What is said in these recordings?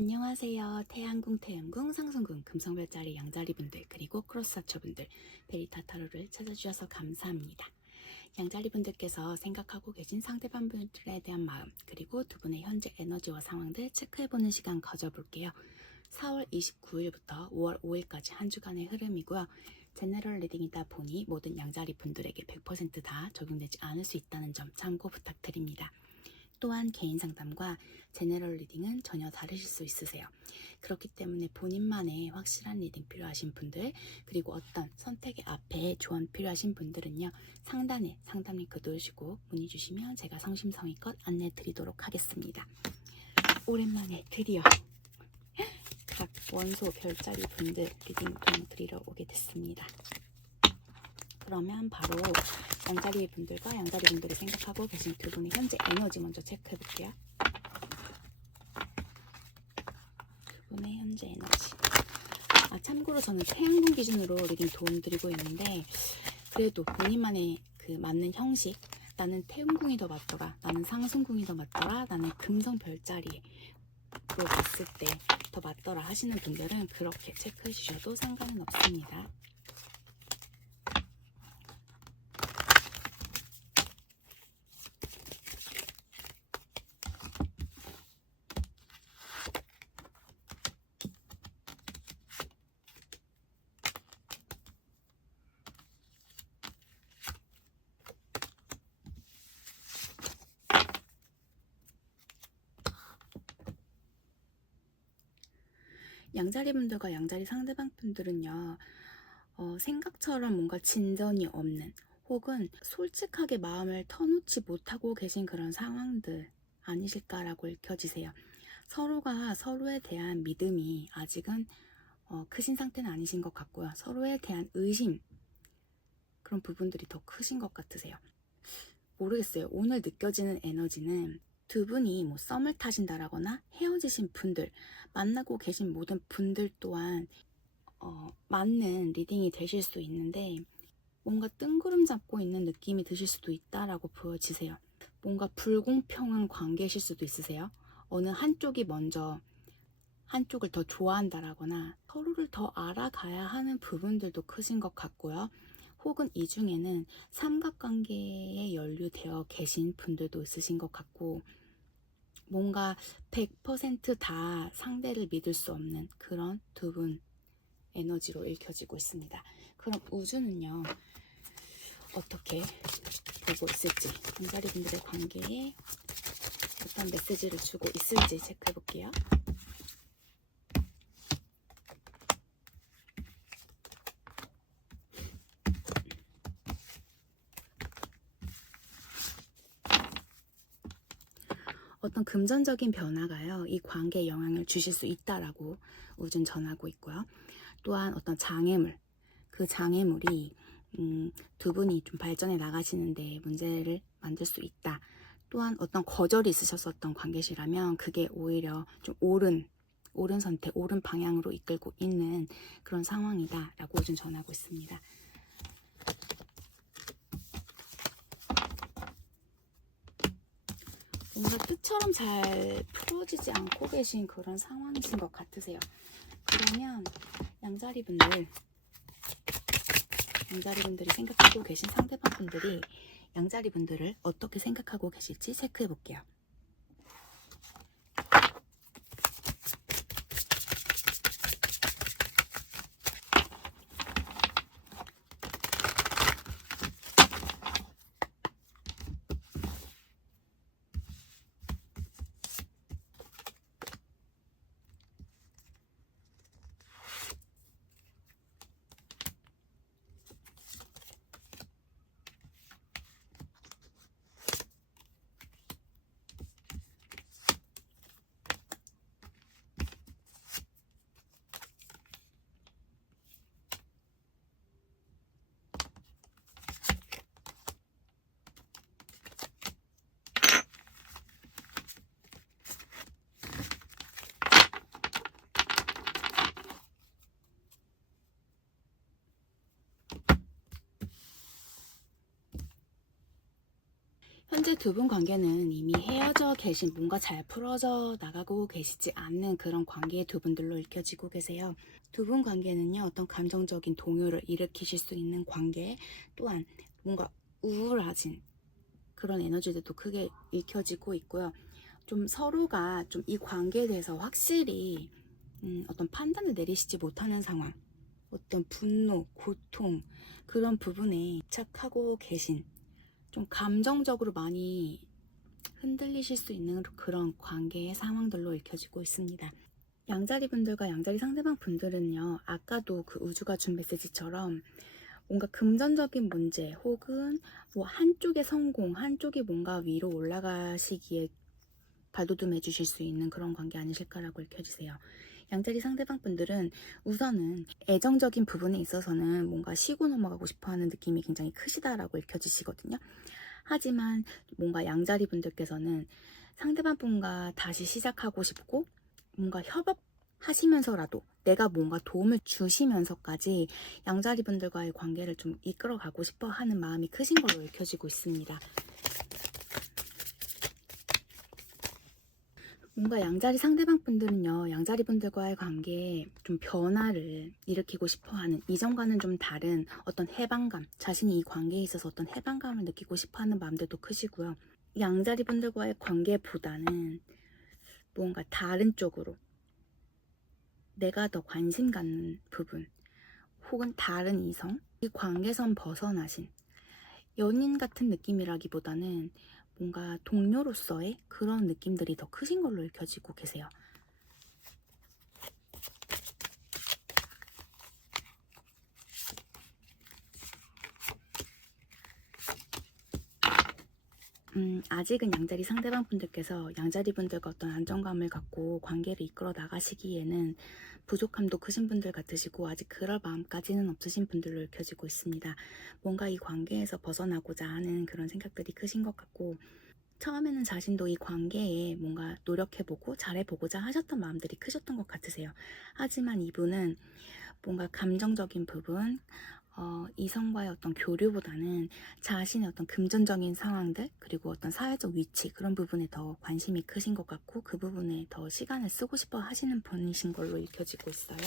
안녕하세요. 태양궁, 태음궁, 상승궁, 금성별자리, 양자리분들, 그리고 크로스아처분들, 베리타 타로를 찾아주셔서 감사합니다. 양자리분들께서 생각하고 계신 상대방분들에 대한 마음, 그리고 두 분의 현재 에너지와 상황들 체크해보는 시간 가져볼게요. 4월 29일부터 5월 5일까지 한 주간의 흐름이고요. 제너럴 리딩이다 보니 모든 양자리 분들에게 100% 적용되지 않을 수 있다는 점 참고 부탁드립니다. 또한 개인 상담과 제너럴 리딩은 전혀 다르실 수 있으세요. 그렇기 때문에 본인만의 확실한 리딩 필요하신 분들, 그리고 어떤 선택의 앞에 조언 필요하신 분들은요, 상단에 상담 링크 누르시고 문의 주시면 제가 성심성의껏 안내 드리도록 하겠습니다. 오랜만에 드디어 각 원소 별자리 분들 리딩 드리러 오게 됐습니다. 그러면 바로 양자리 분들과 양자리 분들이 생각하고 계신 두 분의 현재 에너지 먼저 체크해 볼게요. 두 분의 현재 에너지. 참고로 저는 태양궁 기준으로 리딩 도움 드리고 있는데, 그래도 본인만의 그 맞는 형식, 나는 태음궁이 더 맞더라, 나는 상승궁이 더 맞더라, 나는 금성 별자리로 봤을 때 더 맞더라 하시는 분들은 그렇게 체크해 주셔도 상관은 없습니다. 양자리 분들과 양자리 상대방 분들은요, 생각처럼 뭔가 진전이 없는, 혹은 솔직하게 마음을 터놓지 못하고 계신 그런 상황들 아니실까라고 읽혀지세요. 서로가 서로에 대한 믿음이 아직은 크신 상태는 아니신 것 같고요. 서로에 대한 의심, 그런 부분들이 더 크신 것 같으세요. 모르겠어요. 오늘 느껴지는 에너지는 두 분이 뭐 썸을 타신다라거나 헤어지신 분들, 만나고 계신 모든 분들 또한 맞는 리딩이 되실 수 있는데, 뭔가 뜬구름 잡고 있는 느낌이 드실 수도 있다라고 보여지세요. 뭔가 불공평한 관계실 수도 있으세요. 어느 한쪽이 먼저 한쪽을 더 좋아한다라거나 서로를 더 알아가야 하는 부분들도 크신 것 같고요. 혹은 이 중에는 삼각관계에 연루되어 계신 분들도 있으신 것 같고, 뭔가 100% 상대를 믿을 수 없는 그런 두 분 에너지로 읽혀지고 있습니다. 그럼 우주는요, 어떻게 보고 있을지, 양자리 분들의 관계에 어떤 메시지를 주고 있을지 체크해 볼게요. 어떤 금전적인 변화가요, 이 관계에 영향을 주실 수 있다라고 우주는 전하고 있고요. 또한 어떤 장애물, 그 장애물이 두 분이 좀 발전해 나가시는데 문제를 만들 수 있다. 또한 어떤 거절이 있으셨었던 관계시라면 그게 오히려 좀 옳은 선택, 옳은 방향으로 이끌고 있는 그런 상황이다 라고 좀 전하고 있습니다. 뭔가 뜻처럼 잘 풀어지지 않고 계신 그런 상황이신 것 같으세요. 그러면 양자리 분들이 생각하고 계신 상대방 분들이 양자리 분들을 어떻게 생각하고 계실지 체크해 볼게요. 현재 두 분 관계는 이미 헤어져 계신, 뭔가 잘 풀어져 나가고 계시지 않는 그런 관계의 두 분들로 읽혀지고 계세요. 두 분 관계는요, 어떤 감정적인 동요를 일으키실 수 있는 관계, 또한 뭔가 우울해진 그런 에너지들도 크게 읽혀지고 있고요. 좀 서로가 좀 이 관계에 대해서 확실히 어떤 판단을 내리시지 못하는 상황, 어떤 분노, 고통, 그런 부분에 착하고 계신, 좀 감정적으로 많이 흔들리실 수 있는 그런 관계의 상황들로 읽혀지고 있습니다. 양자리 분들과 양자리 상대방 분들은요, 아까도 그 우주가 준 메시지처럼 뭔가 금전적인 문제 혹은 뭐 한쪽의 성공, 한쪽이 뭔가 위로 올라가시기에 발돋움해 주실 수 있는 그런 관계 아니실까라고 읽혀지세요. 양자리 상대방 분들은 우선은 애정적인 부분에 있어서는 뭔가 쉬고 넘어가고 싶어하는 느낌이 굉장히 크시다라고 읽혀지시거든요. 하지만 뭔가 양자리 분들께서는 상대방 분과 다시 시작하고 싶고, 뭔가 협업하시면서라도 내가 뭔가 도움을 주시면서까지 양자리 분들과의 관계를 좀 이끌어가고 싶어 하는 마음이 크신 걸로 읽혀지고 있습니다. 뭔가 양자리 상대방 분들은요, 양자리 분들과의 관계에 좀 변화를 일으키고 싶어 하는, 이전과는 좀 다른 어떤 해방감, 자신이 이 관계에 있어서 어떤 해방감을 느끼고 싶어 하는 마음들도 크시고요. 양자리 분들과의 관계보다는 뭔가 다른 쪽으로 내가 더 관심 갖는 부분, 혹은 다른 이성, 이 관계선 벗어나신 연인 같은 느낌이라기보다는 뭔가 동료로서의 그런 느낌들이 더 크신 걸로 읽혀지고 계세요. 아직은 양자리 상대방 분들께서 양자리 분들과 어떤 안정감을 갖고 관계를 이끌어 나가시기에는 부족함도 크신 분들 같으시고, 아직 그럴 마음까지는 없으신 분들로 읽혀지고 있습니다. 뭔가 이 관계에서 벗어나고자 하는 그런 생각들이 크신 것 같고, 처음에는 자신도 이 관계에 뭔가 노력해보고 잘해보고자 하셨던 마음들이 크셨던 것 같으세요. 하지만 이분은 뭔가 감정적인 부분, 이성과의 어떤 교류보다는 자신의 어떤 금전적인 상황들, 그리고 어떤 사회적 위치, 그런 부분에 더 관심이 크신 것 같고, 그 부분에 더 시간을 쓰고 싶어 하시는 분이신 걸로 읽혀지고 있어요.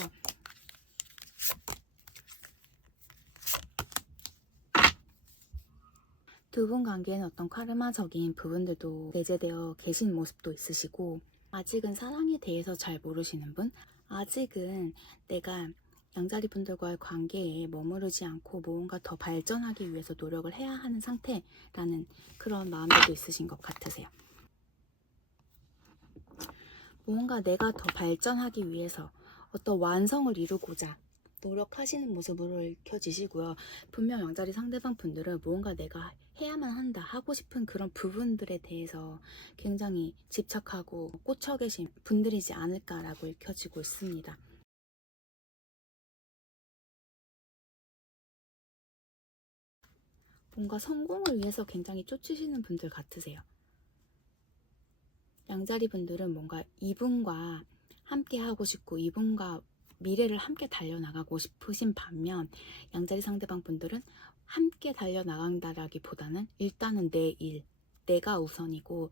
두 분 관계에는 어떤 카르마적인 부분들도 내재되어 계신 모습도 있으시고, 아직은 사랑에 대해서 잘 모르시는 분, 아직은 내가 양자리 분들과의 관계에 머무르지 않고 뭔가 더 발전하기 위해서 노력을 해야 하는 상태라는 그런 마음들도 있으신 것 같으세요. 뭔가 내가 더 발전하기 위해서 어떤 완성을 이루고자 노력하시는 모습으로 읽혀지시고요. 분명 양자리 상대방 분들은 뭔가 내가 해야만 한다, 하고 싶은 그런 부분들에 대해서 굉장히 집착하고 꽂혀 계신 분들이지 않을까라고 읽혀지고 있습니다. 뭔가 성공을 위해서 굉장히 쫓으시는 분들 같으세요. 양자리 분들은 뭔가 이분과 함께 하고 싶고 이분과 미래를 함께 달려나가고 싶으신 반면, 양자리 상대방 분들은 함께 달려나간다라기보다는 일단은 내 일, 내가 우선이고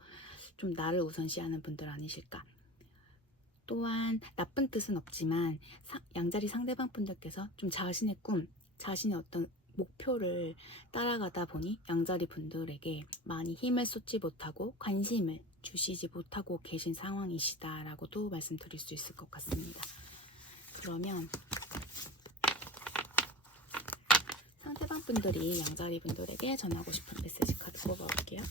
좀 나를 우선시하는 분들 아니실까. 또한 나쁜 뜻은 없지만 양자리 상대방 분들께서 좀 자신의 꿈, 자신의 어떤 목표를 따라가다 보니 양자리 분들에게 많이 힘을 쏟지 못하고 관심을 주시지 못하고 계신 상황이시다라고도 말씀드릴 수 있을 것 같습니다. 그러면 상대방 분들이 양자리 분들에게 전하고 싶은 메시지 카드 뽑아볼게요.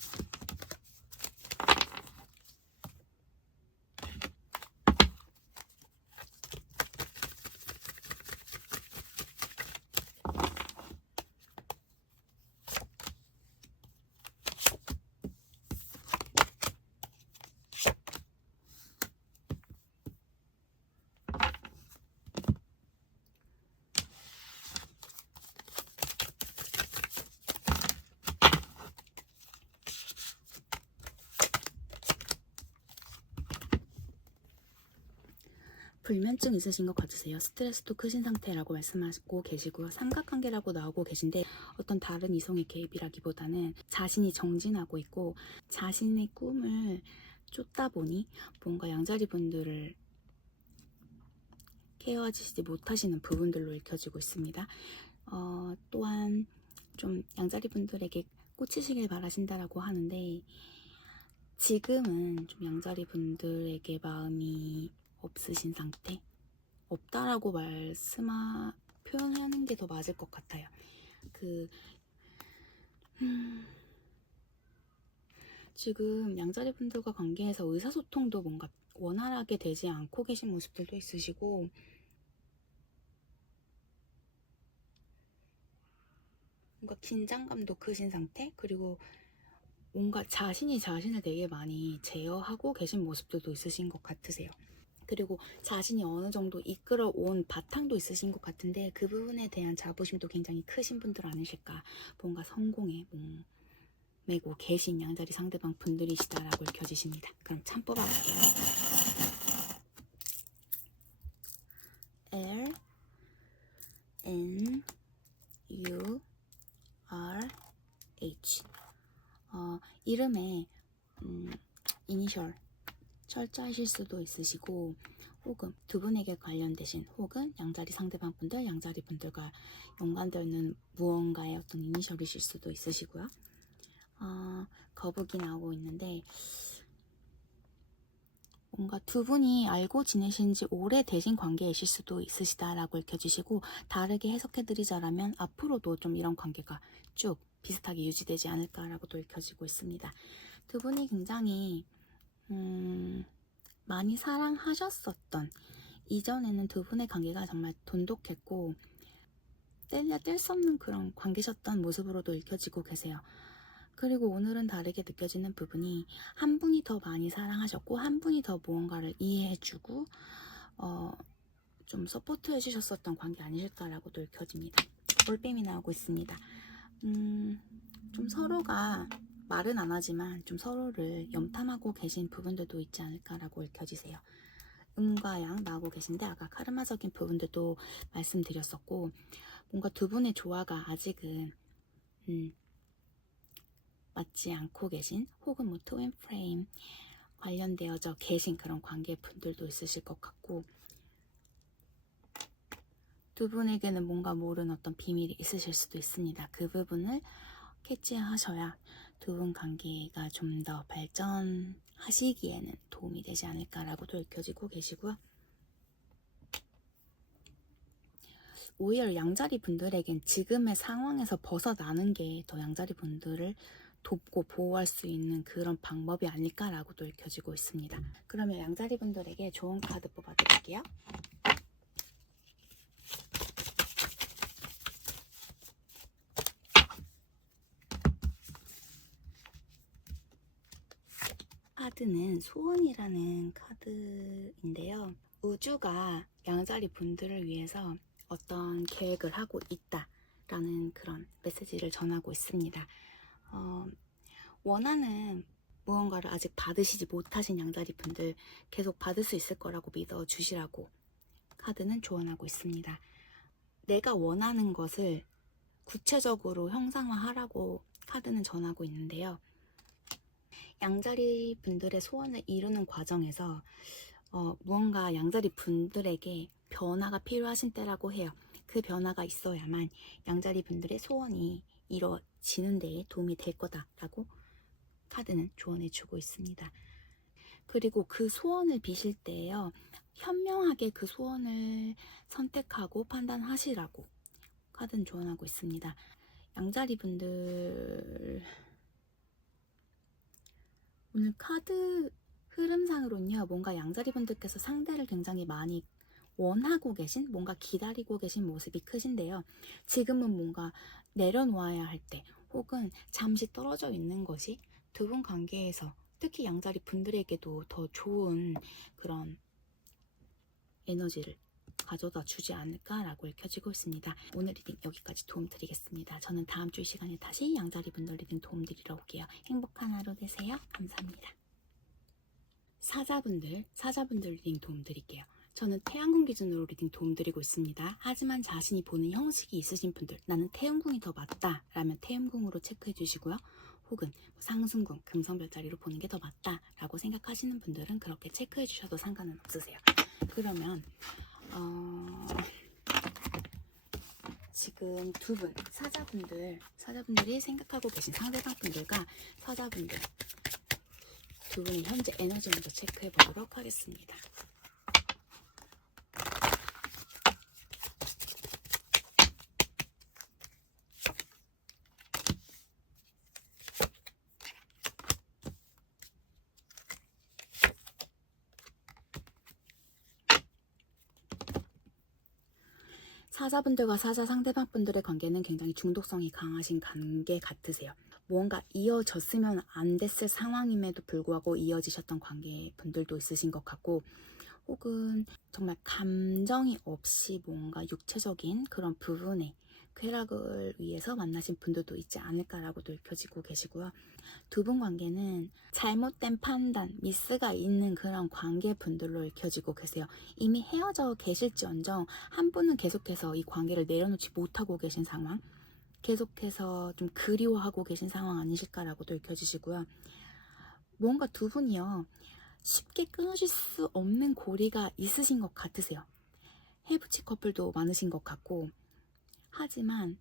불면증 있으신 것 같으세요. 스트레스도 크신 상태라고 말씀하고 계시고요. 삼각관계라고 나오고 계신데 어떤 다른 이성의 개입이라기보다는 자신이 정진하고 있고 자신의 꿈을 쫓다 보니 뭔가 양자리 분들을 케어하시지 못하시는 부분들로 읽혀지고 있습니다. 또한 좀 양자리 분들에게 꽂히시길 바라신다라고 하는데 지금은 좀 양자리 분들에게 마음이 없으신 상태? 없다라고 표현하는 게 더 맞을 것 같아요. 지금 양자리 분들과 관계에서 의사소통도 뭔가 원활하게 되지 않고 계신 모습들도 있으시고 뭔가 긴장감도 크신 상태? 그리고 뭔가 자신이 자신을 되게 많이 제어하고 계신 모습들도 있으신 것 같으세요. 그리고 자신이 어느 정도 이끌어 온 바탕도 있으신 것 같은데 그 부분에 대한 자부심도 굉장히 크신 분들 아니실까. 뭔가 성공에 매고 계신 양자리 상대방 분들이시다라고 읽혀지십니다. 그럼 참 뽑아볼게요. L N U R H 이름에 이니셜 철자이실 수도 있으시고 혹은 두 분에게 관련되신 혹은 양자리 상대방 분들, 양자리 분들과 연관되는 무언가의 어떤 이니셜이실 수도 있으시고요. 거북이 나오고 있는데 뭔가 두 분이 알고 지내신 지 오래되신 관계이실 수도 있으시다라고 읽혀주시고 다르게 해석해드리자라면 앞으로도 좀 이런 관계가 쭉 비슷하게 유지되지 않을까라고도 읽혀지고 있습니다. 두 분이 굉장히 많이 사랑하셨었던 이전에는 두 분의 관계가 정말 돈독했고 뗄래야 뗄 수 없는 그런 관계셨던 모습으로도 읽혀지고 계세요. 그리고 오늘은 다르게 느껴지는 부분이 한 분이 더 많이 사랑하셨고 한 분이 더 무언가를 이해해주고 좀 서포트해 주셨었던 관계 아니실까라고도 읽혀집니다. 올빼미 나오고 있습니다. 좀 서로가 말은 안 하지만 좀 서로를 염탐하고 계신 부분들도 있지 않을까라고 읽혀지세요. 음과 양 나오고 계신데 아까 카르마적인 부분들도 말씀드렸었고 뭔가 두 분의 조화가 아직은 맞지 않고 계신 혹은 뭐 트윈 프레임 관련되어져 계신 그런 관계분들도 있으실 것 같고 두 분에게는 뭔가 모르는 어떤 비밀이 있으실 수도 있습니다. 그 부분을 캐치하셔야 두 분 관계가 좀 더 발전하시기에는 도움이 되지 않을까라고도 읽혀지고 계시고요. 오히려 양자리 분들에겐 지금의 상황에서 벗어나는 게 더 양자리 분들을 돕고 보호할 수 있는 그런 방법이 아닐까라고도 읽혀지고 있습니다. 그러면 양자리 분들에게 좋은 카드 뽑아드릴게요. 카드는 소원이라는 카드인데요. 우주가 양자리 분들을 위해서 어떤 계획을 하고 있다라는 그런 메시지를 전하고 있습니다. 원하는 무언가를 아직 받으시지 못하신 양자리 분들 계속 받을 수 있을 거라고 믿어주시라고 카드는 조언하고 있습니다. 내가 원하는 것을 구체적으로 형상화하라고 카드는 전하고 있는데요. 양자리 분들의 소원을 이루는 과정에서 무언가 양자리 분들에게 변화가 필요하신 때라고 해요. 그 변화가 있어야만 양자리 분들의 소원이 이루어지는 데에 도움이 될 거다라고 카드는 조언해주고 있습니다. 그리고 그 소원을 비실 때요, 현명하게 그 소원을 선택하고 판단하시라고 카드는 조언하고 있습니다. 양자리 분들 오늘 카드 흐름상으로는요, 뭔가 양자리 분들께서 상대를 굉장히 많이 원하고 계신, 뭔가 기다리고 계신 모습이 크신데요. 지금은 뭔가 내려놓아야 할 때, 혹은 잠시 떨어져 있는 것이 두 분 관계에서 특히 양자리 분들에게도 더 좋은 그런 에너지를 가져다 주지 않을까라고 읽혀지고 있습니다. 오늘 리딩 여기까지 도움 드리겠습니다. 저는 다음 주 이 시간에 다시 양자리 분들 리딩 도움 드리러 올게요. 행복한 하루 되세요. 감사합니다. 사자분들 리딩 도움 드릴게요. 저는 태양궁 기준으로 리딩 도움드리고 있습니다. 하지만 자신이 보는 형식이 있으신 분들, 나는 태음궁이 더 맞다 라면 태음궁으로 체크해 주시고요. 혹은 상순궁, 금성별자리로 보는 게 더 맞다 라고 생각하시는 분들은 그렇게 체크해 주셔도 상관은 없으세요. 그러면 지금 두 분, 사자분들이 생각하고 계신 상대방 분들과 사자분들 두 분의 현재 에너지 먼저 체크해 보도록 하겠습니다. 사자분들과 사자 상대방분들의 관계는 굉장히 중독성이 강하신 관계 같으세요. 무언가 이어졌으면 안 됐을 상황임에도 불구하고 이어지셨던 관계분들도 있으신 것 같고, 혹은 정말 감정이 없이 뭔가 육체적인 그런 부분에 쾌락을 위해서 만나신 분들도 있지 않을까라고도 읽혀지고 계시고요. 두 분 관계는 잘못된 판단, 미스가 있는 그런 관계분들로 읽혀지고 계세요. 이미 헤어져 계실지언정 한 분은 계속해서 이 관계를 내려놓지 못하고 계신 상황, 계속해서 좀 그리워하고 계신 상황 아니실까라고도 읽혀지시고요. 뭔가 두 분이요, 쉽게 끊어질 수 없는 고리가 있으신 것 같으세요. 해부치 커플도 많으신 것 같고, 하지만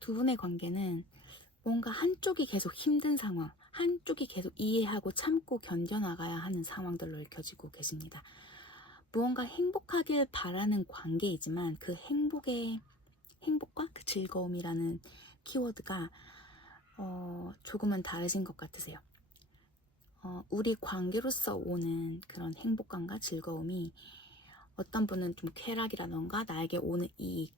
두 분의 관계는 뭔가 한쪽이 계속 힘든 상황, 한쪽이 계속 이해하고 참고 견뎌나가야 하는 상황들로 읽혀지고 계십니다. 무언가 행복하길 바라는 관계이지만 그 행복과 그 즐거움이라는 키워드가 조금은 다르신 것 같으세요. 우리 관계로서 오는 그런 행복감과 즐거움이 어떤 분은 좀 쾌락이라던가 나에게 오는 이익,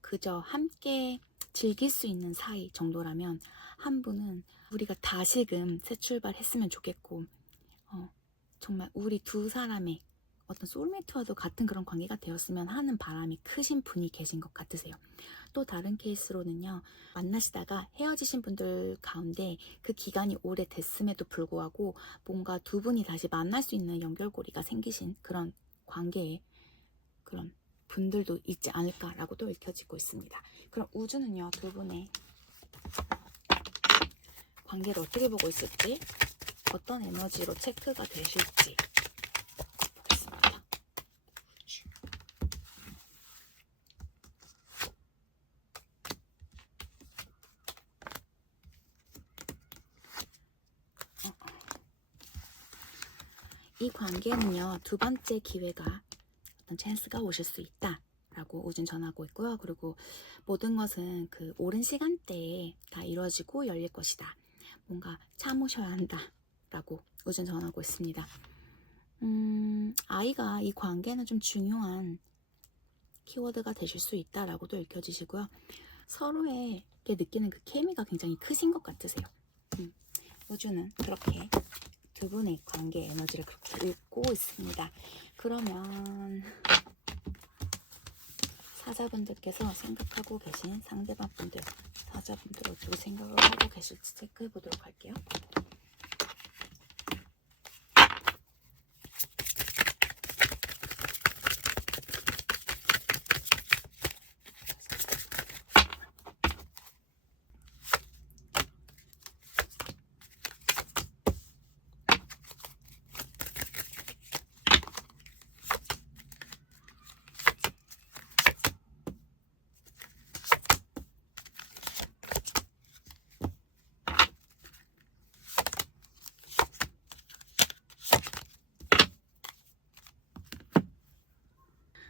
그저 함께 즐길 수 있는 사이 정도라면, 한 분은 우리가 다시금 새 출발했으면 좋겠고 정말 우리 두 사람의 어떤 소울메이트와도 같은 그런 관계가 되었으면 하는 바람이 크신 분이 계신 것 같으세요. 또 다른 케이스로는요, 만나시다가 헤어지신 분들 가운데 그 기간이 오래됐음에도 불구하고 뭔가 두 분이 다시 만날 수 있는 연결고리가 생기신 그런 관계에 그런 분들도 있지 않을까라고도 읽혀지고 있습니다. 그럼 우주는요, 두 분의 관계를 어떻게 보고 있을지, 어떤 에너지로 체크가 되실지 보겠습니다. 이 관계는요, 두 번째 기회가, 어떤 찬스가 오실 수 있다 라고 우준 전하고 있고요. 그리고 모든 것은 그 옳은 시간대에 다 이루어지고 열릴 것이다. 뭔가 참으셔야 한다 라고 우준 전하고 있습니다. 아이가 이 관계는 좀 중요한 키워드가 되실 수 있다라고도 읽혀지시고요. 서로에게 느끼는 그 케미가 굉장히 크신 것 같으세요. 우주는 그렇게 두 분의 관계 에너지를 그렇게 읽고 있습니다. 그러면 사자분들께서 생각하고 계신 상대방 분들, 사자분들 어떻게 생각을 하고 계실지 체크해 보도록 할게요.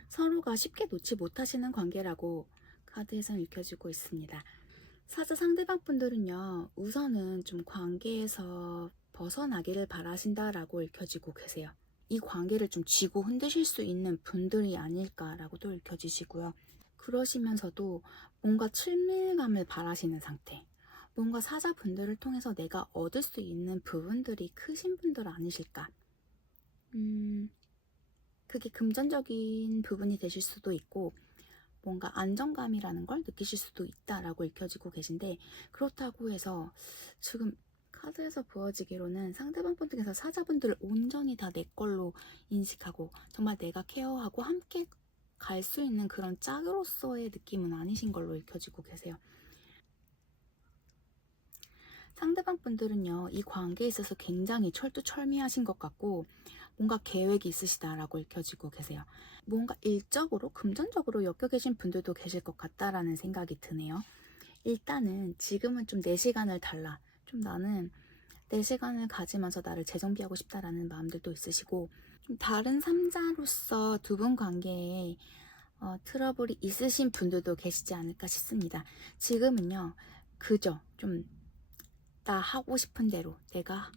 서로가 쉽게 놓지 못하시는 관계라고 카드에선 읽혀지고 있습니다. 사자 상대방 분들은요, 우선은 좀 관계에서 벗어나기를 바라신다라고 읽혀지고 계세요. 이 관계를 좀 쥐고 흔드실 수 있는 분들이 아닐까라고도 읽혀지시고요. 그러시면서도 뭔가 친밀감을 바라시는 상태, 뭔가 사자분들을 통해서 내가 얻을 수 있는 부분들이 크신 분들 아니실까. 그게 금전적인 부분이 되실 수도 있고, 뭔가 안정감이라는 걸 느끼실 수도 있다라고 읽혀지고 계신데, 그렇다고 해서 지금 카드에서 보여지기로는 상대방 분들께서 사자분들을 온전히 다 내 걸로 인식하고 정말 내가 케어하고 함께 갈 수 있는 그런 짝으로서의 느낌은 아니신 걸로 읽혀지고 계세요. 상대방 분들은요, 이 관계에 있어서 굉장히 철두철미하신 것 같고 뭔가 계획이 있으시다라고 읽혀지고 계세요. 뭔가 일적으로, 금전적으로 엮여 계신 분들도 계실 것 같다라는 생각이 드네요. 일단은 지금은 좀 내 시간을 달라. 좀 나는 내 시간을 가지면서 나를 재정비하고 싶다라는 마음들도 있으시고, 좀 다른 삼자로서 두 분 관계에 트러블이 있으신 분들도 계시지 않을까 싶습니다. 지금은요, 그저 좀 나 하고 싶은 대로 내가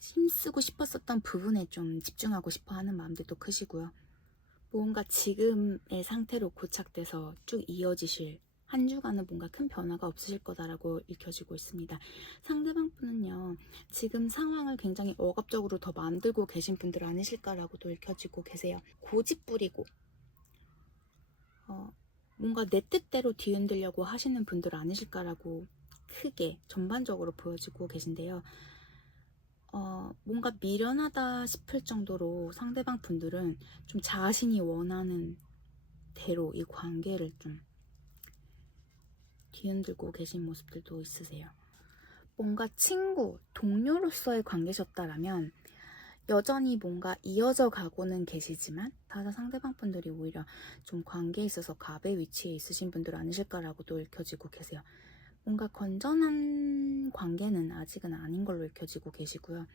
힘쓰고 싶었었던 부분에 좀 집중하고 싶어 하는 마음들도 크시고요. 뭔가 지금의 상태로 고착돼서 쭉 이어지실 한 주간은 뭔가 큰 변화가 없으실 거다라고 읽혀지고 있습니다. 상대방 분은요, 지금 상황을 굉장히 억압적으로 더 만들고 계신 분들 아니실까라고도 읽혀지고 계세요. 고집부리고 뭔가 내 뜻대로 뒤흔들려고 하시는 분들 아니실까라고 크게 전반적으로 보여지고 계신데요. 뭔가 미련하다 싶을 정도로 상대방 분들은 좀 자신이 원하는 대로 이 관계를 좀 뒤흔들고 계신 모습들도 있으세요. 뭔가 친구, 동료로서의 관계셨다라면 여전히 뭔가 이어져 가고는 계시지만 다른 상대방 분들이 오히려 좀 관계에 있어서 갑의 위치에 있으신 분들 아니실까라고도 읽혀지고 계세요. 뭔가 건전한 관계는 아직은 아닌 걸로 읽혀지고 계시고요.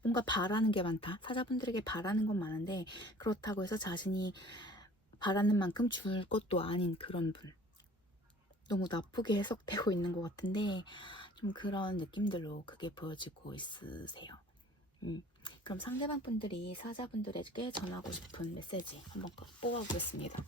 뭔가 바라는 게 많다. 사자분들에게 바라는 건 많은데 그렇다고 해서 자신이 바라는 만큼 줄 것도 아닌 그런 분. 너무 나쁘게 해석되고 있는 것 같은데 좀 그런 느낌들로 크게 보여지고 있으세요. 그럼 상대방 분들이 사자분들에게 전하고 싶은 메시지 한번 뽑아보겠습니다.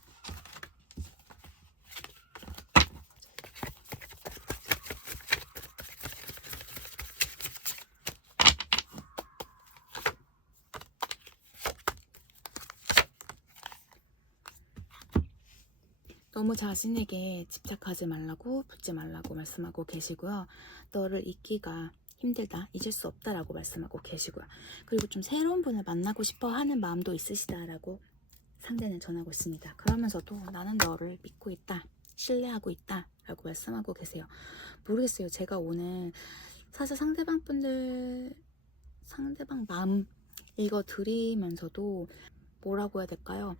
너무 자신에게 집착하지 말라고, 붙지 말라고 말씀하고 계시고요. 너를 잊기가 힘들다, 잊을 수 없다라고 말씀하고 계시고요. 그리고 좀 새로운 분을 만나고 싶어 하는 마음도 있으시다라고 상대는 전하고 있습니다. 그러면서도 나는 너를 믿고 있다, 신뢰하고 있다 라고 말씀하고 계세요. 모르겠어요. 제가 오늘 사실 상대방 마음 읽어드리면서도 뭐라고 해야 될까요?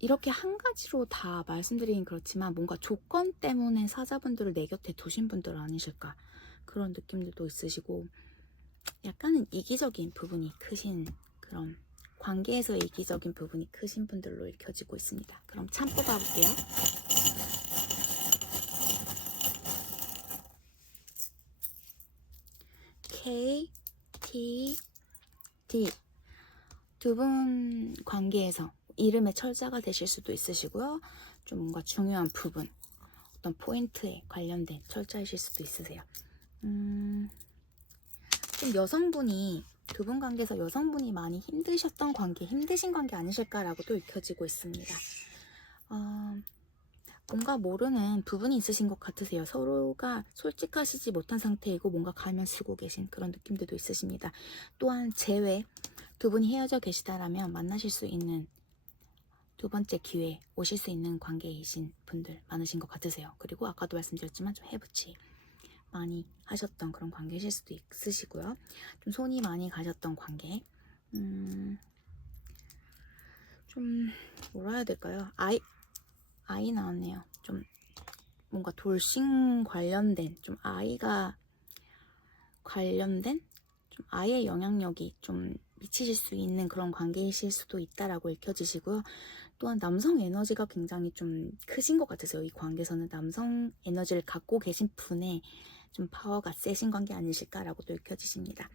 이렇게 한 가지로 다 말씀드리긴 그렇지만 뭔가 조건 때문에 사자분들을 내 곁에 두신 분들 아니실까 그런 느낌들도 있으시고 약간은 이기적인 부분이 크신 그런 관계에서 이기적인 부분이 크신 분들로 읽혀지고 있습니다. 그럼 참 뽑아볼게요. K, T, D 두 분 관계에서 이름의 철자가 되실 수도 있으시고요. 좀 뭔가 중요한 부분, 어떤 포인트에 관련된 철자이실 수도 있으세요. 좀 여성분이 두 분 관계에서 여성분이 많이 힘드셨던 관계, 힘드신 관계 아니실까라고도 읽혀지고 있습니다. 뭔가 모르는 부분이 있으신 것 같으세요. 서로가 솔직하시지 못한 상태이고 뭔가 가면 쓰고 계신 그런 느낌들도 있으십니다. 또한 재회, 두 분이 헤어져 계시다라면 만나실 수 있는 두 번째 기회에 오실 수 있는 관계이신 분들 많으신 것 같으세요. 그리고 아까도 말씀드렸지만 좀 해부치 많이 하셨던 그런 관계이실 수도 있으시고요. 좀 손이 많이 가셨던 관계. 좀 뭐라 해야 될까요? 아이 나왔네요. 좀 뭔가 돌싱 관련된, 좀 아이가 관련된, 좀 아이의 영향력이 좀 미치실 수 있는 그런 관계이실 수도 있다라고 읽혀지시고요. 또한 남성 에너지가 굉장히 좀 크신 것 같으세요. 이 관계에서는 남성 에너지를 갖고 계신 분의 좀 파워가 세신 관계 아니실까라고도 읽혀지십니다.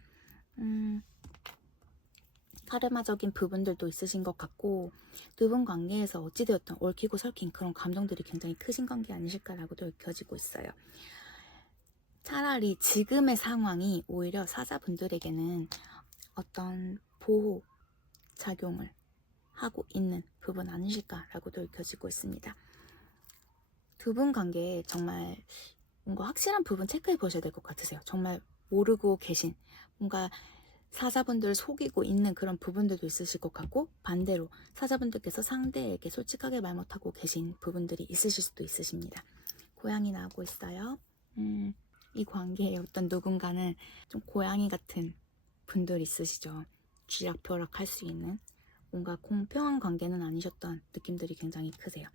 카르마적인 부분들도 있으신 것 같고 두 분 관계에서 어찌되었든 얽히고 설킨 그런 감정들이 굉장히 크신 관계 아니실까라고도 읽혀지고 있어요. 차라리 지금의 상황이 오히려 사자분들에게는 어떤 보호 작용을 하고 있는 부분 아니실까라고도 읽혀지고 있습니다. 두 분 관계에 정말 뭔가 확실한 부분 체크해 보셔야 될 것 같으세요. 정말 모르고 계신, 뭔가 사자분들을 속이고 있는 그런 부분들도 있으실 것 같고, 반대로 사자분들께서 상대에게 솔직하게 말 못하고 계신 부분들이 있으실 수도 있으십니다. 고양이 나오고 있어요. 이 관계에 어떤 누군가는 좀 고양이 같은 분들 있으시죠. 쥐락펴락 할 수 있는, 뭔가 공평한 관계는 아니셨던 느낌들이 굉장히 크세요.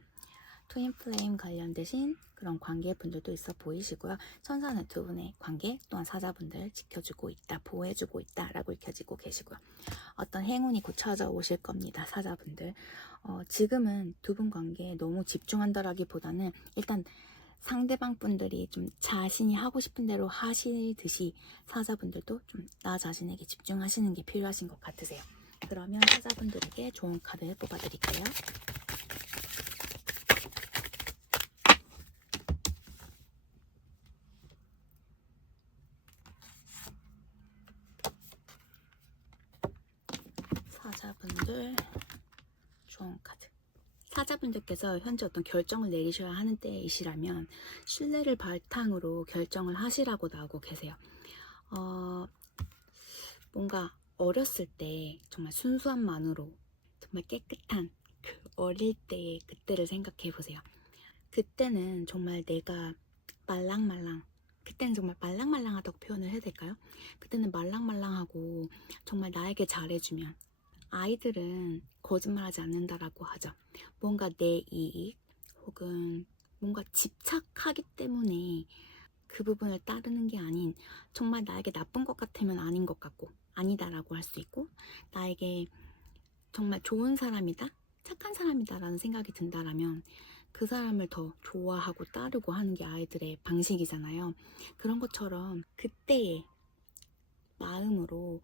트윈플레임 관련되신 그런 관계분들도 있어 보이시고요. 천사는 두 분의 관계 또한 사자분들 지켜주고 있다, 보호해주고 있다 라고 읽혀지고 계시고요. 어떤 행운이 곧 찾아오실 겁니다. 사자분들. 지금은 두 분 관계에 너무 집중한다라기보다는 일단 상대방 분들이 좀 자신이 하고 싶은 대로 하시듯이 사자분들도 좀 나 자신에게 집중하시는 게 필요하신 것 같으세요. 그러면 사자분들에게 좋은 카드 뽑아드릴게요. 사자분들 좋은 카드. 사자분들께서 현재 어떤 결정을 내리셔야 하는 때이시라면 신뢰를 바탕으로 결정을 하시라고 나오고 계세요. 뭔가 어렸을 때 정말 순수한 마음으로 정말 깨끗한 그 어릴 때의 그때를 생각해 보세요. 그때는 정말 내가 말랑말랑, 그때는 정말 말랑말랑하다고 표현을 해야 될까요? 그때는 말랑말랑하고 정말 나에게 잘해주면, 아이들은 거짓말하지 않는다라고 하죠. 뭔가 내 이익 혹은 뭔가 집착하기 때문에 그 부분을 따르는 게 아닌, 정말 나에게 나쁜 것 같으면 아닌 것 같고 아니다라고 할 수 있고, 나에게 정말 좋은 사람이다, 착한 사람이다 라는 생각이 든다라면 그 사람을 더 좋아하고 따르고 하는 게 아이들의 방식이잖아요. 그런 것처럼 그때의 마음으로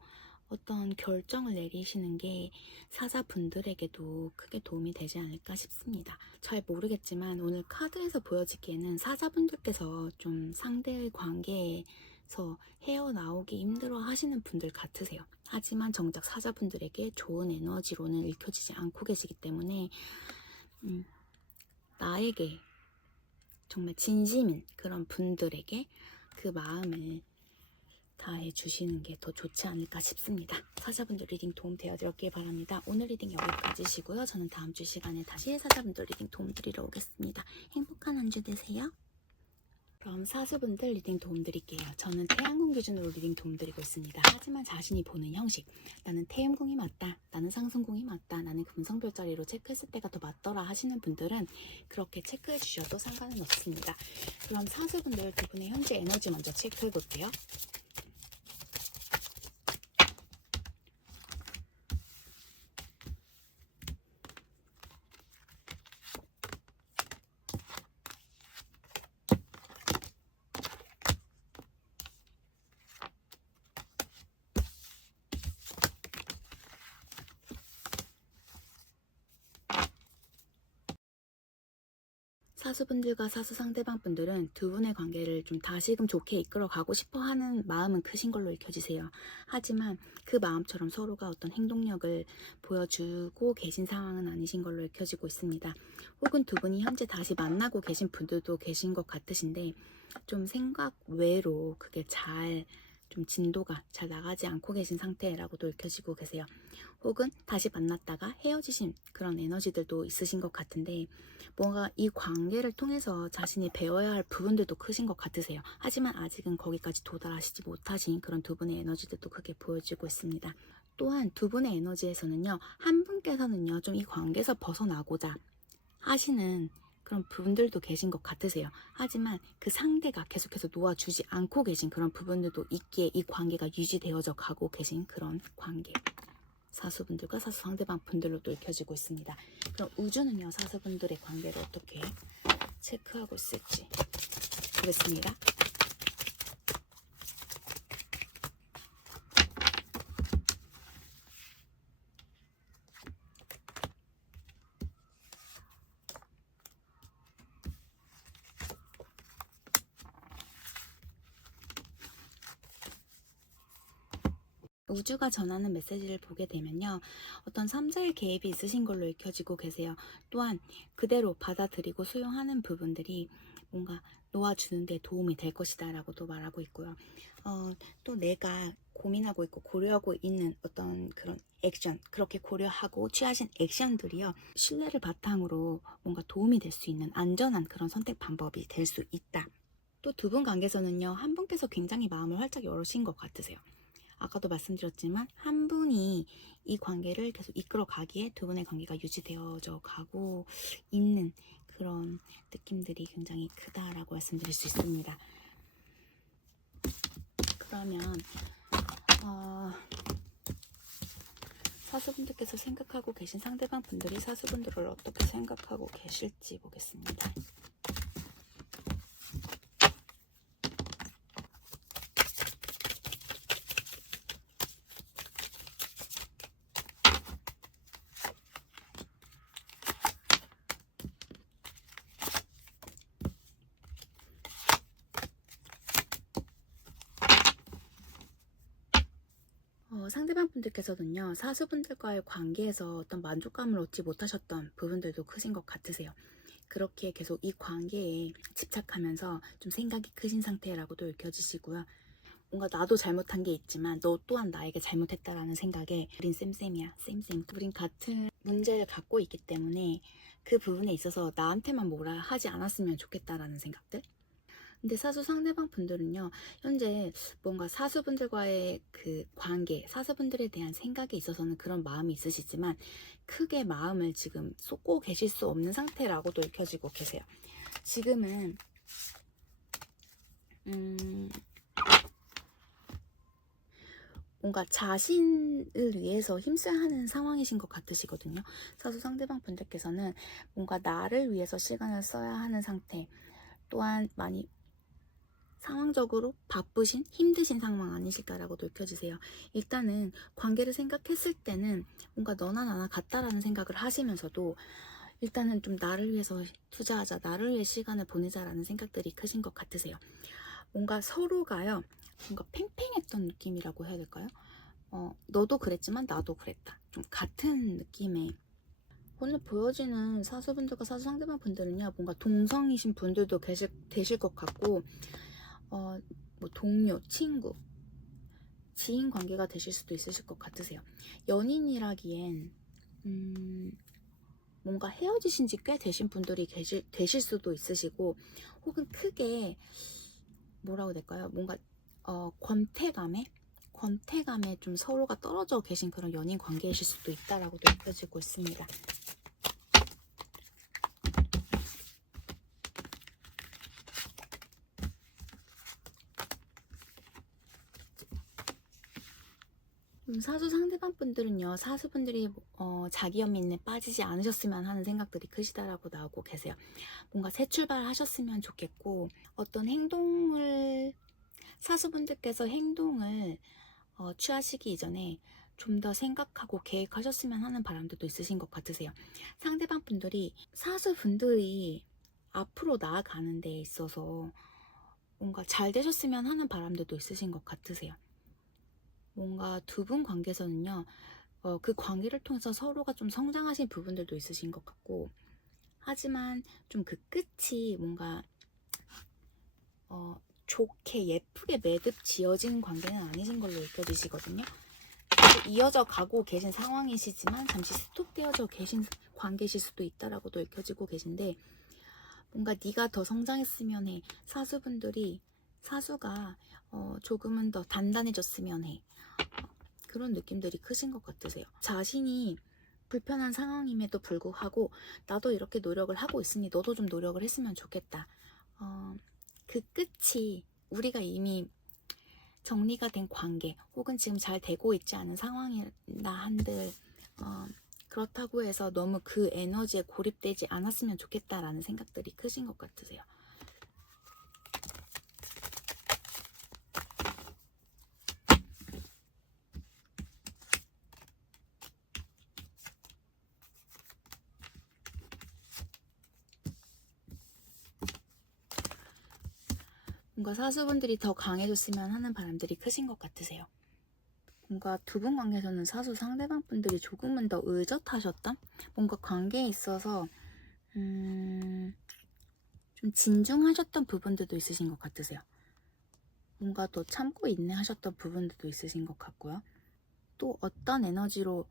어떤 결정을 내리시는 게 사자분들에게도 크게 도움이 되지 않을까 싶습니다. 잘 모르겠지만 오늘 카드에서 보여지기에는 사자분들께서 좀 상대의 관계에서 헤어나오기 힘들어 하시는 분들 같으세요. 하지만 정작 사자분들에게 좋은 에너지로는 읽혀지지 않고 계시기 때문에 나에게 정말 진심인 그런 분들에게 그 마음을 다해 주시는 게 더 좋지 않을까 싶습니다. 사자분들 리딩 도움 되어드렸길 바랍니다. 오늘 리딩 여기까지시고요. 저는 다음 주 시간에 다시 사자분들 리딩 도움 드리러 오겠습니다. 행복한 한 주 되세요. 그럼 사수분들 리딩 도움 드릴게요. 저는 태양궁 기준으로 리딩 도움 드리고 있습니다. 하지만 자신이 보는 형식, 나는 태음궁이 맞다, 나는 상승궁이 맞다, 나는 금성별자리로 체크했을 때가 더 맞더라 하시는 분들은 그렇게 체크해 주셔도 상관은 없습니다. 그럼 사수분들 두 분의 현재 에너지 먼저 체크해 볼게요. 사수분들과 사수 상대방 분들은 두 분의 관계를 좀 다시금 좋게 이끌어 가고 싶어 하는 마음은 크신 걸로 읽혀지세요. 하지만 그 마음처럼 서로가 어떤 행동력을 보여주고 계신 상황은 아니신 걸로 읽혀지고 있습니다. 혹은 두 분이 현재 다시 만나고 계신 분들도 계신 것 같으신데 좀 생각 외로 그게 좀 진도가 잘 나가지 않고 계신 상태라고도 읽혀지고 계세요. 혹은 다시 만났다가 헤어지신 그런 에너지들도 있으신 것 같은데, 뭔가 이 관계를 통해서 자신이 배워야 할 부분들도 크신 것 같으세요. 하지만 아직은 거기까지 도달하시지 못하신 그런 두 분의 에너지들도 크게 보여지고 있습니다. 또한 두 분의 에너지에서는요, 한 분께서는요 좀 이 관계에서 벗어나고자 하시는 그런 분들도 계신 것 같으세요. 하지만 그 상대가 계속해서 놓아주지 않고 계신 그런 부분들도 있기에 이 관계가 유지되어져 가고 계신 그런 관계, 사수분들과 사수 상대방 분들로도 읽혀지고 있습니다. 그럼 우주는요, 사수분들의 관계를 어떻게 체크하고 있을지 보겠습니다. 우주가 전하는 메시지를 보게 되면요. 어떤 3자의 개입이 있으신 걸로 읽혀지고 계세요. 또한 그대로 받아들이고 수용하는 부분들이 뭔가 놓아주는 데 도움이 될 것이다 라고도 말하고 있고요. 또 내가 고민하고 있고 고려하고 있는 어떤 그런 액션, 그렇게 고려하고 취하신 액션들이요. 신뢰를 바탕으로 뭔가 도움이 될 수 있는 안전한 그런 선택 방법이 될 수 있다. 또 두 분 관계에서는요. 한 분께서 굉장히 마음을 활짝 열으신 것 같으세요. 아까도 말씀드렸지만 한 분이 이 관계를 계속 이끌어 가기에 두 분의 관계가 유지되어져 가고 있는 그런 느낌들이 굉장히 크다라고 말씀드릴 수 있습니다. 그러면 사수분들께서 생각하고 계신 상대방 분들이 사수분들을 어떻게 생각하고 계실지 보겠습니다. 상대방 분들께서는요, 사수분들과의 관계에서 어떤 만족감을 얻지 못하셨던 부분들도 크신 것 같으세요. 그렇게 계속 이 관계에 집착하면서 좀 생각이 크신 상태라고도 읽혀지시고요. 뭔가 나도 잘못한 게 있지만 너 또한 나에게 잘못했다라는 생각에 우린 쌤쌤이야, 쌤쌤. 우린 같은 문제를 갖고 있기 때문에 그 부분에 있어서 나한테만 뭐라 하지 않았으면 좋겠다라는 생각들. 근데 사수 상대방 분들은요, 현재 뭔가 사수분들과의 그 관계, 사수분들에 대한 생각에 있어서는 그런 마음이 있으시지만 크게 마음을 지금 쏟고 계실 수 없는 상태라고도 읽혀지고 계세요. 지금은 뭔가 자신을 위해서 힘써야 하는 상황이신 것 같으시거든요. 사수 상대방 분들께서는 뭔가 나를 위해서 시간을 써야 하는 상태, 또한 많이 상황적으로 바쁘신, 힘드신 상황 아니실까라고 느껴지세요. 일단은 관계를 생각했을 때는 뭔가 너나 나나 같다라는 생각을 하시면서도 일단은 좀 나를 위해서 투자하자, 나를 위해 시간을 보내자라는 생각들이 크신 것 같으세요. 뭔가 서로가요, 뭔가 팽팽했던 느낌이라고 해야 될까요? 너도 그랬지만 나도 그랬다. 좀 같은 느낌의 오늘 보여지는 사수분들과 사수 상대방 분들은요, 뭔가 동성이신 분들도 되실 것 같고, 뭐 동료, 친구, 지인 관계가 되실 수도 있으실 것 같으세요. 연인이라기엔 뭔가 헤어지신 지 꽤 되신 분들이 되실 수도 있으시고, 혹은 크게 뭐라고 해야 될까요? 뭔가 권태감에 좀 서로가 떨어져 계신 그런 연인 관계이실 수도 있다라고 느껴지고 있습니다. 사수 상대방 분들은요, 사수분들이 자기 연민에 빠지지 않으셨으면 하는 생각들이 크시다라고 나오고 계세요. 뭔가 새 출발하셨으면 좋겠고, 어떤 행동을 사수분들께서 행동을 취하시기 이전에 좀 더 생각하고 계획하셨으면 하는 바람들도 있으신 것 같으세요. 상대방 분들이 사수분들이 앞으로 나아가는 데 있어서 뭔가 잘 되셨으면 하는 바람들도 있으신 것 같으세요. 뭔가 두 분 관계에서는요, 그 관계를 통해서 서로가 좀 성장하신 부분들도 있으신 것 같고, 하지만 좀 그 끝이 뭔가 좋게 예쁘게 매듭 지어진 관계는 아니신 걸로 느껴지시거든요. 이어져 가고 계신 상황이시지만 잠시 스톱되어져 계신 관계실 수도 있다라고도 읽혀지고 계신데, 뭔가 네가 더 성장했으면 해, 사수가 조금은 더 단단해졌으면 해, 그런 느낌들이 크신 것 같으세요. 자신이 불편한 상황임에도 불구하고 나도 이렇게 노력을 하고 있으니 너도 좀 노력을 했으면 좋겠다. 그 끝이 우리가 이미 정리가 된 관계 혹은 지금 잘 되고 있지 않은 상황이나 한들 그렇다고 해서 너무 그 에너지에 고립되지 않았으면 좋겠다라는 생각들이 크신 것 같으세요. 뭔가 사수분들이 더 강해졌으면 하는 바람들이 크신 것 같으세요. 뭔가 두 분 관계에서는 사수 상대방 분들이 조금은 더 의젓하셨던? 뭔가 관계에 있어서 좀 진중하셨던 부분들도 있으신 것 같으세요. 뭔가 더 참고 인내하셨던 부분들도 있으신 것 같고요. 또 어떤 에너지로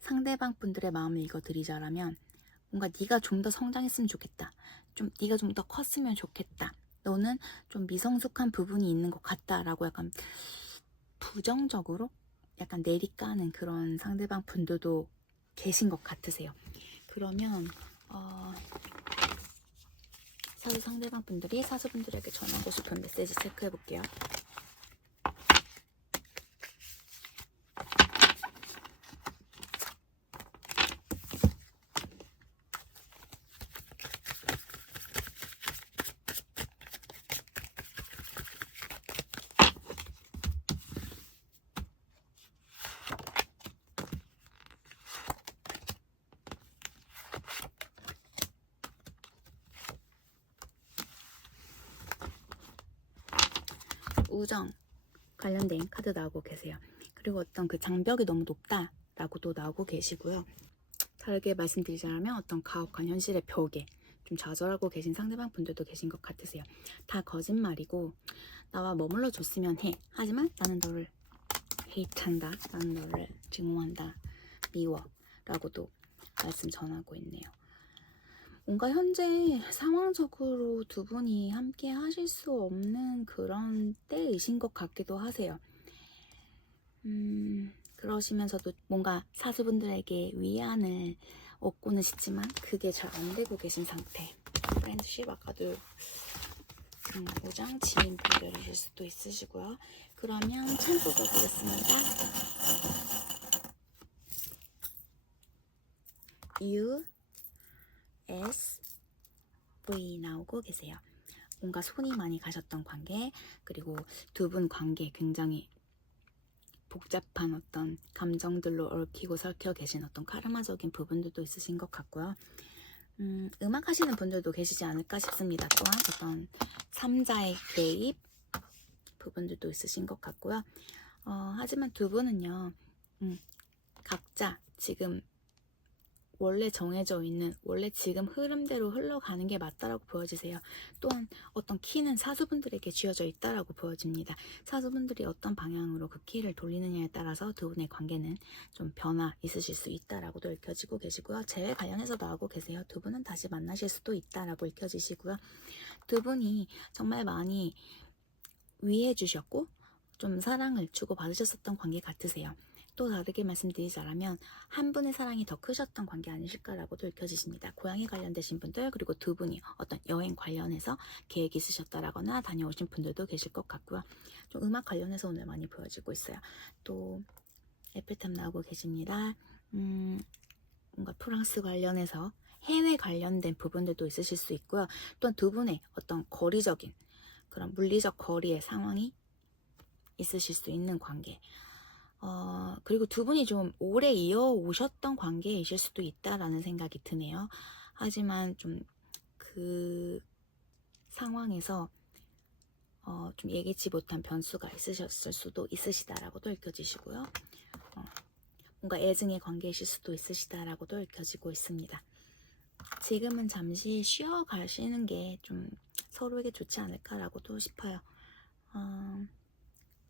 상대방 분들의 마음을 읽어드리자라면 뭔가 네가 좀 더 성장했으면 좋겠다. 좀 네가 좀 더 컸으면 좋겠다. 너는 좀 미성숙한 부분이 있는 것 같다 라고 약간 부정적으로 약간 내리까는 그런 상대방 분들도 계신 것 같으세요. 그러면 사수 상대방 분들이 사수분들에게 전하고 싶은 메시지 체크해 볼게요. 우정 관련된 카드 나오고 계세요. 그리고 어떤 그 장벽이 너무 높다라고도 나오고 계시고요. 다르게 말씀드리자면 어떤 가혹한 현실의 벽에 좀 좌절하고 계신 상대방 분들도 계신 것 같으세요. 다 거짓말이고 나와 머물러 줬으면 해. 하지만 나는 너를 헤이트한다. 나는 너를 증오한다. 미워. 라고도 말씀 전하고 있네요. 뭔가 현재 상황적으로 두 분이 함께 하실 수 없는 그런 때이신 것 같기도 하세요. 그러시면서도 뭔가 사수분들에게 위안을 얻고는 싶지만 그게 잘 안 되고 계신 상태. 프렌드십 아까도 우정 지인분들이실 수도 있으시고요. 그러면 참고 가보겠습니다. U, S, V 나오고 계세요. 뭔가 손이 많이 가셨던 관계, 그리고 두 분 관계 굉장히 복잡한 어떤 감정들로 얽히고 설켜 계신 어떤 카르마적인 부분들도 있으신 것 같고요. 음악 하시는 분들도 계시지 않을까 싶습니다. 또한 어떤 3자의 개입 부분들도 있으신 것 같고요. 하지만 두 분은요, 각자 지금 원래 정해져 있는, 원래 지금 흐름대로 흘러가는 게 맞다라고 보여지세요. 또한 어떤 키는 사수분들에게 쥐어져 있다라고 보여집니다. 사수분들이 어떤 방향으로 그 키를 돌리느냐에 따라서 두 분의 관계는 좀 변화 있으실 수 있다라고도 읽혀지고 계시고요. 재회 관련해서 나오고 계세요. 두 분은 다시 만나실 수도 있다라고 읽혀지시고요. 두 분이 정말 많이 위해 주셨고 좀 사랑을 주고 받으셨었던 관계 같으세요. 또 다르게 말씀드리자면 한 분의 사랑이 더 크셨던 관계 아니실까라고도 읽혀지십니다. 고양이 관련되신 분들, 그리고 두 분이 어떤 여행 관련해서 계획이 있으셨다라거나 다녀오신 분들도 계실 것 같고요. 좀 음악 관련해서 오늘 많이 보여지고 있어요. 또 에펠탑 나오고 계십니다. 뭔가 프랑스 관련해서 해외 관련된 부분들도 있으실 수 있고요. 또한 두 분의 어떤 거리적인 그런 물리적 거리의 상황이 있으실 수 있는 관계. 그리고 두 분이 좀 오래 이어오셨던 관계이실 수도 있다라는 생각이 드네요. 하지만 좀 그 상황에서 좀 예기치 못한 변수가 있으셨을 수도 있으시다라고도 읽혀지시고요. 뭔가 애증의 관계이실 수도 있으시다라고도 읽혀지고 있습니다. 지금은 잠시 쉬어 가시는 게 좀 서로에게 좋지 않을까라고도 싶어요.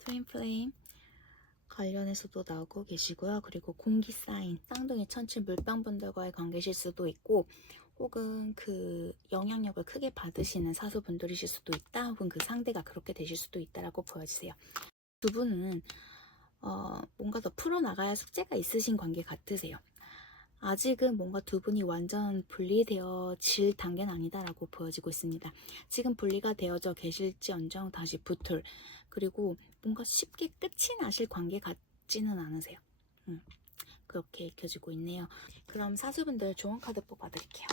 트윈 플레임 관련해서도 나오고 계시고요. 그리고 공기 사인, 쌍둥이 천체 물병분들과의 관계실 수도 있고, 혹은 그 영향력을 크게 받으시는 사수분들이실 수도 있다, 혹은 그 상대가 그렇게 되실 수도 있다라고 보여지세요. 두 분은 뭔가 더 풀어나가야 숙제가 있으신 관계 같으세요. 아직은 뭔가 두 분이 완전 분리되어질 단계는 아니다라고 보여지고 있습니다. 지금 분리가 되어져 계실지언정 다시 붙을, 그리고 뭔가 쉽게 끝이 나실 관계 같지는 않으세요. 그렇게 읽혀지고 있네요. 그럼 사수분들 조언 카드 뽑아드릴게요.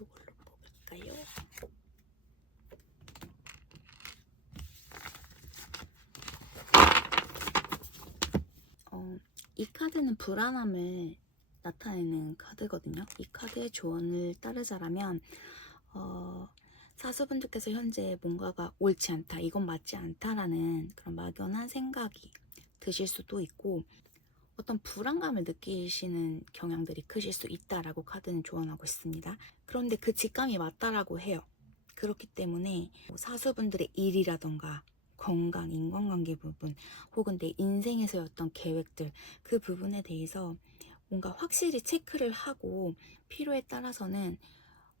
이걸로 뽑을까요? 이 카드는 불안함을 나타내는 카드거든요. 이 카드의 조언을 따르자라면 사수분들께서 현재 뭔가가 옳지 않다, 이건 맞지 않다라는 그런 막연한 생각이 드실 수도 있고 어떤 불안감을 느끼시는 경향들이 크실 수 있다라고 카드는 조언하고 있습니다. 그런데 그 직감이 맞다라고 해요. 그렇기 때문에 사수분들의 일이라던가 건강, 인간관계 부분 혹은 내 인생에서의 어떤 계획들 그 부분에 대해서 뭔가 확실히 체크를 하고 필요에 따라서는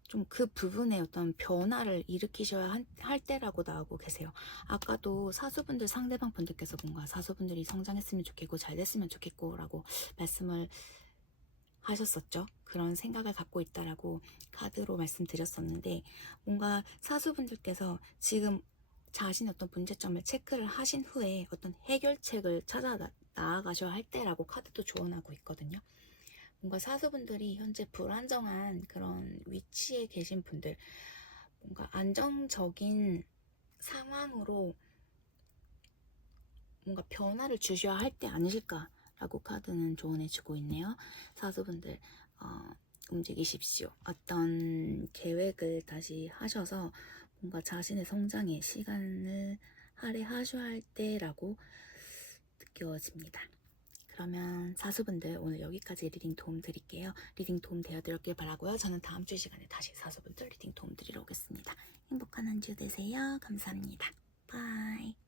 좀 그 부분에 어떤 변화를 일으키셔야 할 때라고 나오고 계세요. 아까도 사수분들 상대방 분들께서 뭔가 사수분들이 성장했으면 좋겠고 잘 됐으면 좋겠고 라고 말씀을 하셨었죠. 그런 생각을 갖고 있다라고 카드로 말씀드렸었는데 뭔가 사수분들께서 지금 자신의 어떤 문제점을 체크를 하신 후에 어떤 해결책을 찾아 나아가셔야 할 때라고 카드도 조언하고 있거든요. 뭔가 사수분들이 현재 불안정한 그런 위치에 계신 분들, 뭔가 안정적인 상황으로 뭔가 변화를 주셔야 할 때 아니실까라고 카드는 조언해주고 있네요. 사수분들 움직이십시오. 어떤 계획을 다시 하셔서 뭔가 자신의 성장에 시간을 할애하셔야 할 때라고 느껴집니다. 그러면 사수분들 오늘 여기까지 리딩 도움 드릴게요. 리딩 도움 되어드렸길 바라고요. 저는 다음 주 시간에 다시 사수분들 리딩 도움 드리러 오겠습니다. 행복한 한 주 되세요. 감사합니다. 바이.